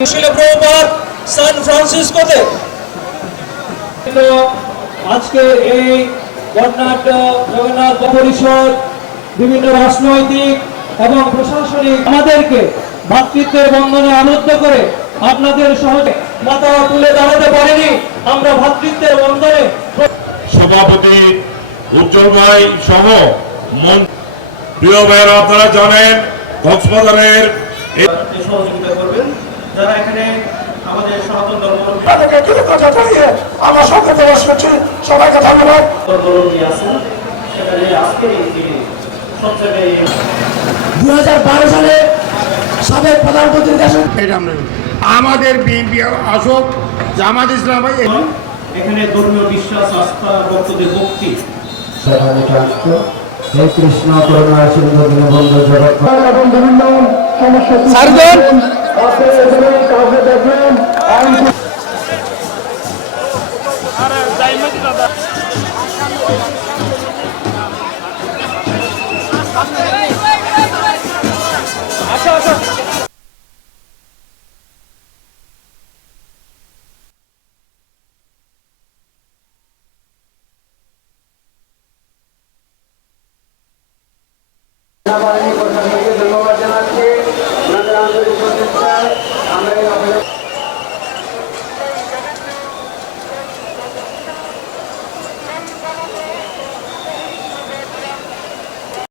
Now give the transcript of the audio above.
ছিল সান ফ্রান্সিসকোতে। আজকে এই বর্ণাঢ্য জগন্নাথ পরিষদ বিভিন্ন রাজনৈতিক এবং প্রশাসনিক আমাদেরকে ভাতৃত্বের বন্ধনে আবদ্ধ করে আপনাদের সহজে মাথা তুলে দাঁড়াতে পারেনি। আমরা ভাতৃত্বের বন্ধনে সভাপতি উজ্জ্বল ভাই সহ প্রিয় ভাইয়েরা আপনারা জানেন কক্সবাজারের সহযোগিতা করবেন। যারা এখানে আমাদের সনাতন ধর্ম তাদেরকে দূরে কথা আমরা সঙ্গে প্রবেশ করছি। সবাইকে ধন্যবাদ। ধর্মী আছেন। সেখানে আজকের এই দিনে সব জায়গায় দু সালে সাবেক প্রধানমন্ত্রী দেশের এটা আমাদের বিএনপি আসক জামাত ইসলাম ভাই এখানে ধর্মীয় বিশ্বাস আস্থা ভক্তদের মুক্তি হে কৃষ্ণ করুণা সিন্ধু দীনবন্ধু জগৎ এবং বিভিন্ন সমস্যা আসো আসো সেনাবাহিনী